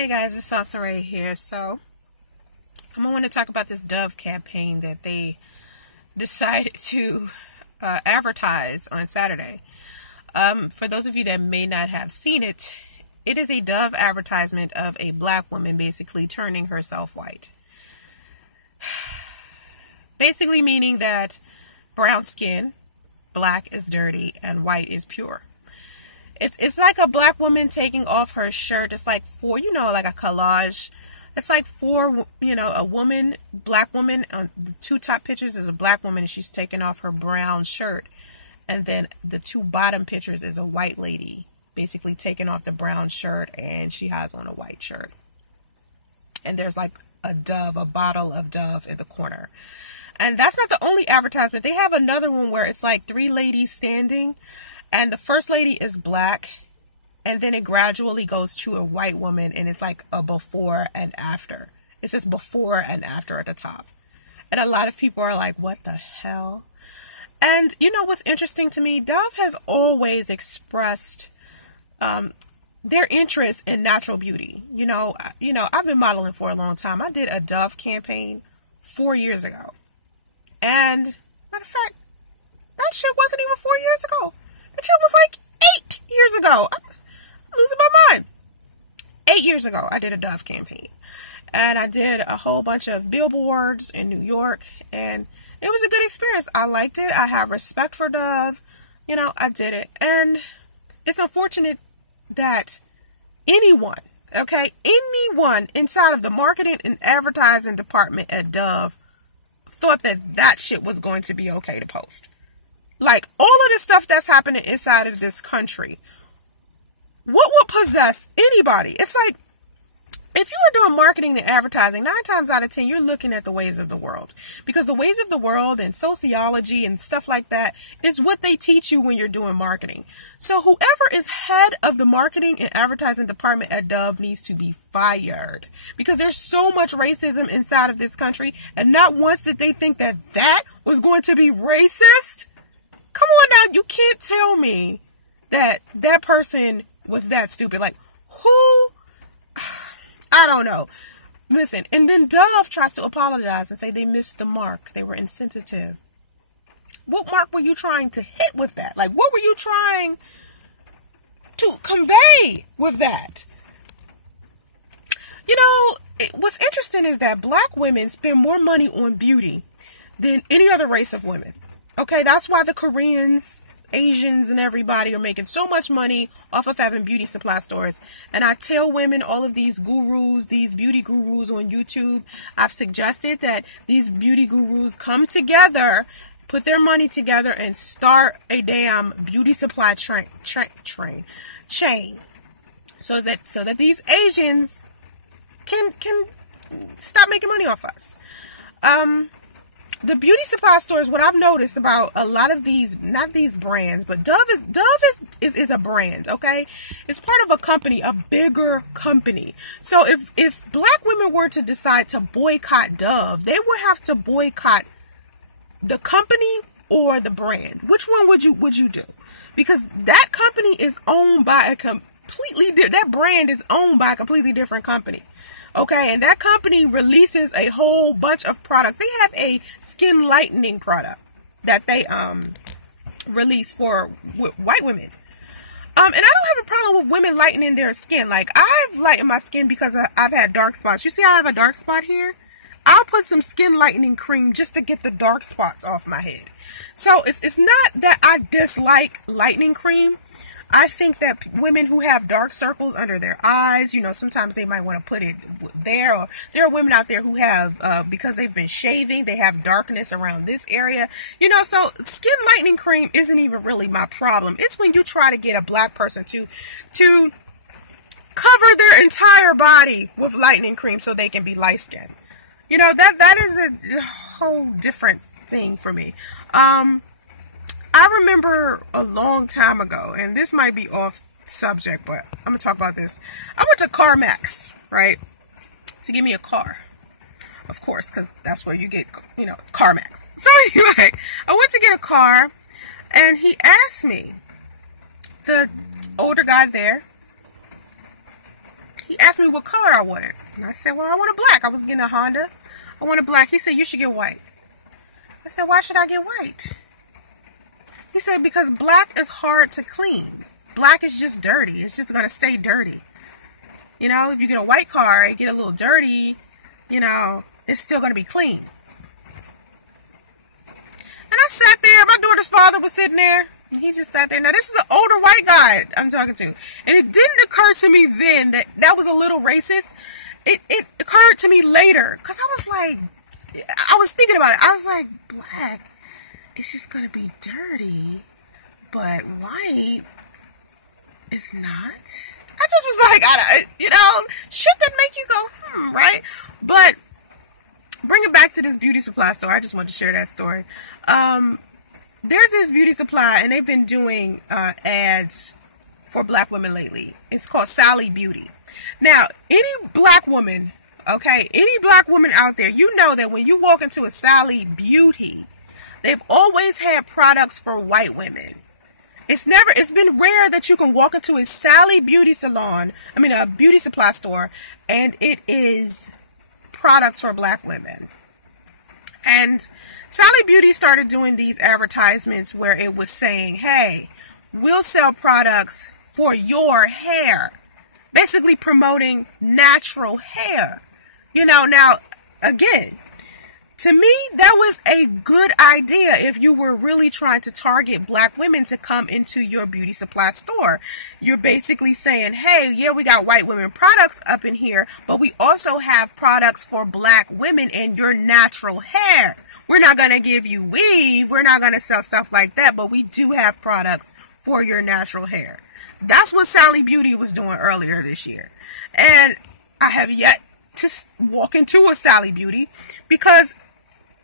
Hey guys, it's Soncerae here. So I'm going to talk about this Dove campaign that they decided to advertise on Saturday. For those of you that may not have seen it, it is a Dove advertisement of a black woman basically turning herself white. Basically meaning that brown skin, black is dirty, and white is pure. It's like a black woman taking off her shirt. It's like like a collage. It's like a woman, black woman. On the two top pictures is a black woman and she's taking off her brown shirt. And then the two bottom pictures is a white lady basically taking off the brown shirt and she has on a white shirt. And there's like a bottle of Dove in the corner. And that's not the only advertisement. They have another one where it's like three ladies standing. And the first lady is black, and then it gradually goes to a white woman, and it's like a before and after. It says before and after at the top. And a lot of people are like, what the hell? And you know what's interesting to me? Dove has always expressed their interest in natural beauty. You know, I've been modeling for a long time. I did a Dove campaign 4 years ago. And, matter of fact, that shit wasn't even 4 years ago. That shit was like 8 years ago. I'm losing my mind. 8 years ago, I did a Dove campaign. And I did a whole bunch of billboards in New York. And it was a good experience. I liked it. I have respect for Dove. You know, I did it. And it's unfortunate that anyone inside of the marketing and advertising department at Dove thought that shit was going to be okay to post. Like, all of the stuff that's happening inside of this country, what would possess anybody? It's like, if you are doing marketing and advertising, 9 times out of 10, you're looking at the ways of the world. Because the ways of the world and sociology and stuff like that is what they teach you when you're doing marketing. So whoever is head of the marketing and advertising department at Dove needs to be fired. Because there's so much racism inside of this country, and not once did they think that was going to be racist. Come on now, you can't tell me that person was that stupid. Like, who? I don't know. Listen, and then Dove tries to apologize and say they missed the mark. They were insensitive. What mark were you trying to hit with that? Like, what were you trying to convey with that? You know, what's interesting is that black women spend more money on beauty than any other race of women. Okay, that's why the Koreans, Asians, and everybody are making so much money off of having beauty supply stores. And I tell women, all of these gurus, these beauty gurus on YouTube, I've suggested that these beauty gurus come together, put their money together, and start a damn beauty supply chain, so that these Asians can stop making money off us. The beauty supply stores, what I've noticed about a lot of these, not these brands, but Dove is a brand, okay? It's part of a company, a bigger company. So if black women were to decide to boycott Dove, they would have to boycott the company or the brand. Which one would you do? Because that company is owned by that brand is owned by a completely different company. Okay, and that company releases a whole bunch of products. They have a skin lightening product that they release for white women. And I don't have a problem with women lightening their skin. Like, I've lightened my skin because I've had dark spots. You see I have a dark spot here? I'll put some skin lightening cream just to get the dark spots off my head. So it's not that I dislike lightening cream. I think that women who have dark circles under their eyes, sometimes they might want to put it there. Or there are women out there who have, because they've been shaving, they have darkness around this area. So skin lightening cream isn't even really my problem. It's when you try to get a black person to cover their entire body with lightening cream so they can be light skinned. That is a whole different thing for me. I remember a long time ago, and this might be off subject, but I'm going to talk about this. I went to CarMax, right, to give me a car. Of course, because that's where you get, CarMax. So anyway, I went to get a car, and he asked me, the older guy there, he asked me what color I wanted. And I said, well, I want a black. I was getting a Honda. I want a black. He said, you should get white. I said, why should I get white? He said, because black is hard to clean. Black is just dirty. It's just going to stay dirty. You know, if you get a white car, it get a little dirty, you know, it's still going to be clean. And I sat there. My daughter's father was sitting there. And he just sat there. Now, this is an older white guy I'm talking to. And it didn't occur to me then that that was a little racist. It occurred to me later. Because I was like, I was thinking about it. I was like, black, it's just going to be dirty. But white is not. I just was like, you know, shit that make you go, right? But bring it back to this beauty supply store. I just wanted to share that story. There's this beauty supply, and they've been doing ads for black women lately. It's called Sally Beauty. Now, any black woman, okay, any black woman out there, you know that when you walk into a Sally Beauty, they've always had products for white women. It's been rare that you can walk into a Sally Beauty salon, a beauty supply store, and it is products for black women. And Sally Beauty started doing these advertisements where it was saying, hey, we'll sell products for your hair. Basically promoting natural hair. You know, now, again, to me, that was a good idea if you were really trying to target black women to come into your beauty supply store. You're basically saying, hey, yeah, we got white women products up in here, but we also have products for black women and your natural hair. We're not going to give you weave. We're not going to sell stuff like that, but we do have products for your natural hair. That's what Sally Beauty was doing earlier this year. And I have yet to walk into a Sally Beauty because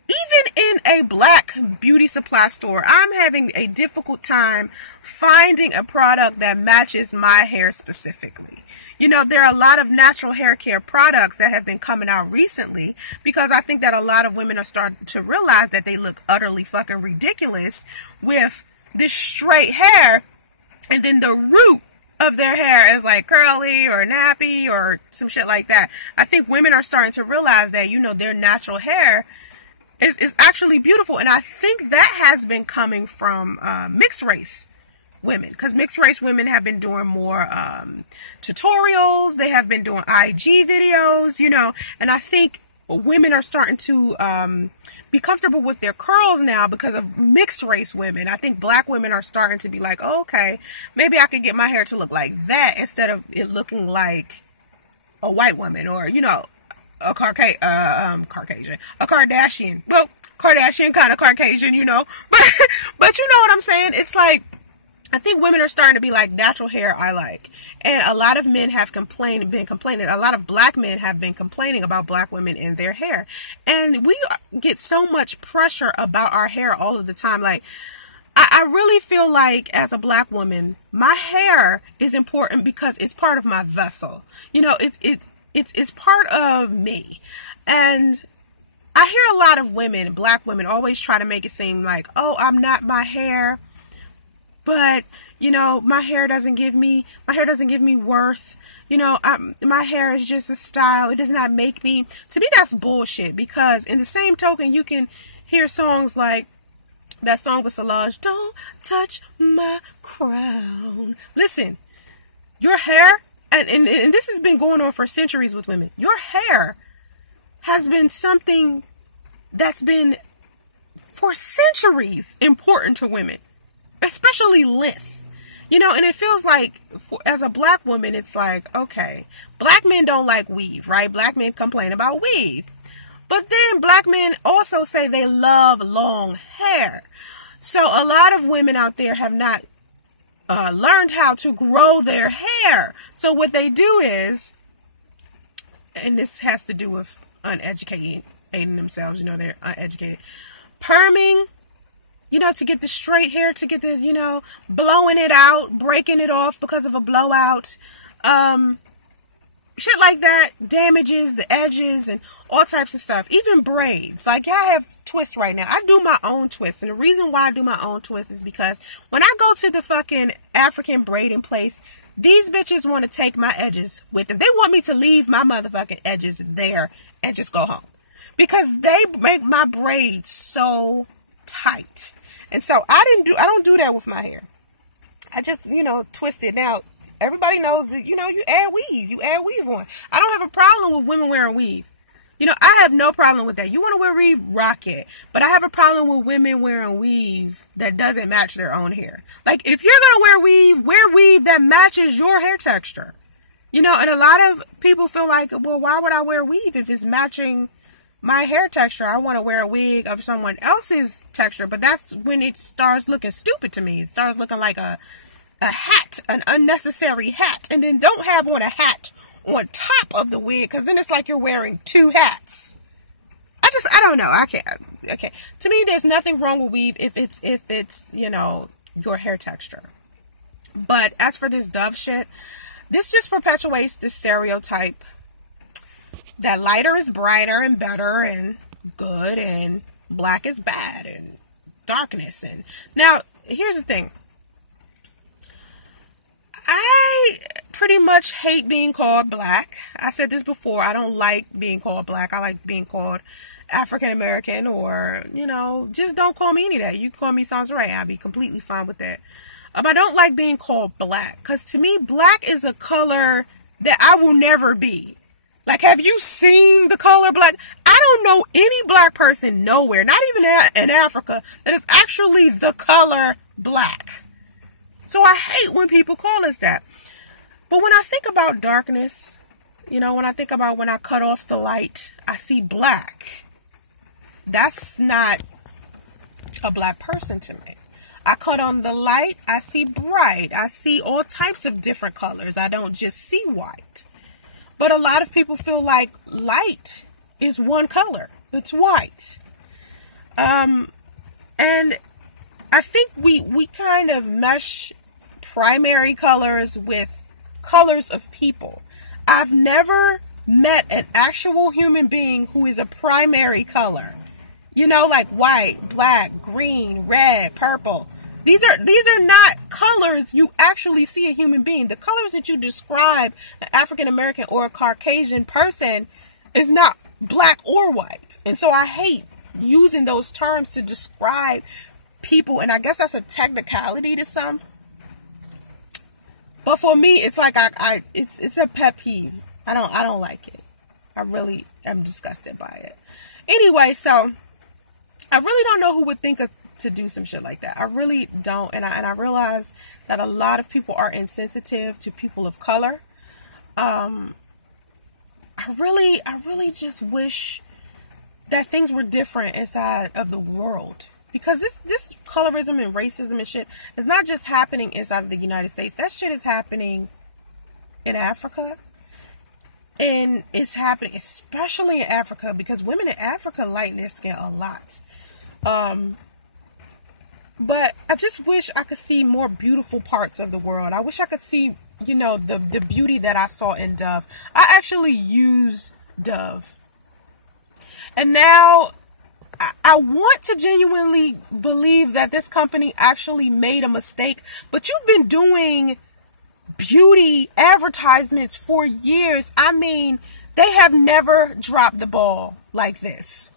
even in a black beauty supply store, I'm having a difficult time finding a product that matches my hair specifically. You know, there are a lot of natural hair care products that have been coming out recently because I think that a lot of women are starting to realize that they look utterly fucking ridiculous with this straight hair, and then the root of their hair is like curly or nappy or some shit like that. I think women are starting to realize that, you know, their natural hair is actually beautiful. And I think that has been coming from mixed race women, because mixed race women have been doing more tutorials. They have been doing IG videos, you know, and I think women are starting to be comfortable with their curls now because of mixed race women. I think black women are starting to be like, oh, okay, maybe I could get my hair to look like that instead of it looking like a white woman or, you know, a Caucasian, a Kardashian. Well, Kardashian kind of Caucasian, you know, but you know what I'm saying? It's like, I think women are starting to be like, natural hair I like. And a lot of men have been complaining. A lot of black men have been complaining about black women and their hair. And we get so much pressure about our hair all of the time. Like, I really feel like as a black woman, my hair is important because it's part of my vessel. You know, it's part of me. And I hear a lot of women, black women, always try to make it seem like, oh, I'm not my hair. But, you know, my hair doesn't give me worth. You know, my hair is just a style. It does not make me. To me, that's bullshit. Because in the same token, you can hear songs like that song with Solange, don't touch my crown. Listen, your hair, and this has been going on for centuries with women. Your hair has been something that's been, for centuries, important to women. Especially length, you know, and it feels like as a black woman, it's like, okay, black men don't like weave, right? Black men complain about weave, but then black men also say they love long hair. So a lot of women out there have not learned how to grow their hair. So what they do is, and this has to do with uneducating themselves, you know, they're uneducated, perming, you know, to get the straight hair, to get the, you know, blowing it out, breaking it off because of a blowout. Shit like that damages the edges and all types of stuff. Even braids. Like, I have twists right now. I do my own twists. And the reason why I do my own twists is because when I go to the fucking African braiding place, These bitches want to take my edges with them. They want me to leave my motherfucking edges there and just go home. Because they make my braids so tight. And so I don't do that with my hair. I just, twist it. Now, everybody knows that, you add weave. You add weave on. I don't have a problem with women wearing weave. I have no problem with that. You want to wear weave, rock it. But I have a problem with women wearing weave that doesn't match their own hair. Like, if you're going to wear weave that matches your hair texture. And a lot of people feel like, well, why would I wear weave if it's matching my hair texture? I want to wear a wig of someone else's texture. But that's when it starts looking stupid to me. It starts looking like a hat, an unnecessary hat. And then don't have on a hat on top of the wig, because then it's like you're wearing two hats. I don't know. I can't. Okay. To me, there's nothing wrong with weave if it's your hair texture. But as for this Dove shit, this just perpetuates this stereotype that lighter is brighter and better and good, and black is bad and darkness. And now, here's the thing. I pretty much hate being called black. I said this before. I don't like being called black. I like being called African American, or, just don't call me any of that. You can call me Soncerae. I'll be completely fine with that. I don't like being called black, because to me, black is a color that I will never be. Like, have you seen the color black? I don't know any black person nowhere, not even in Africa, that is actually the color black. So I hate when people call us that. But when I think about darkness, when I think about when I cut off the light, I see black. That's not a black person to me. I cut on the light, I see bright. I see all types of different colors. I don't just see white. But a lot of people feel like light is one color. It's white. And I think we kind of mesh primary colors with colors of people. I've never met an actual human being who is a primary color. Like white, black, green, red, purple. These are not colors you actually see a human being. The colors that you describe an African American or a Caucasian person is not black or white. And so I hate using those terms to describe people, and I guess that's a technicality to some. But for me, it's like it's a pet peeve. I don't like it. I really am disgusted by it. Anyway, so I really don't know who would think to do some shit like that. I really don't, and I realize that a lot of people are insensitive to people of color. I really just wish that things were different inside of the world. Because this colorism and racism and shit is not just happening inside of the United States. That shit is happening in Africa. And it's happening especially in Africa, because women in Africa lighten their skin a lot. But I just wish I could see more beautiful parts of the world. I wish I could see, the beauty that I saw in Dove. I actually use Dove. And now I want to genuinely believe that this company actually made a mistake, but you've been doing beauty advertisements for years. I mean, they have never dropped the ball like this.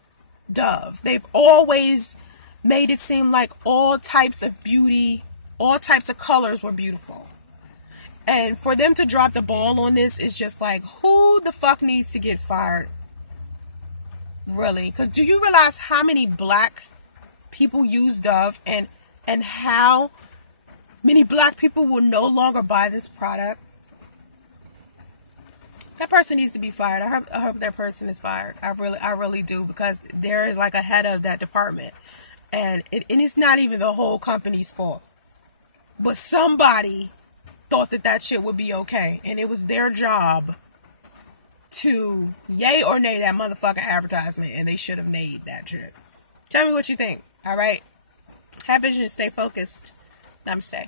Dove. They've always made it seem like all types of beauty, all types of colors were beautiful. And for them to drop the ball on this is just like, who the fuck needs to get fired? Really? Because do you realize how many black people use Dove, and how many black people will no longer buy this product? That person needs to be fired. I hope that person is fired. I really do, because there is like a head of that department, and it's not even the whole company's fault. But somebody thought that shit would be okay, and it was their job to yay or nay that motherfucking advertisement, and they should have made that shit. Tell me what you think. All right, have vision and stay focused. Namaste.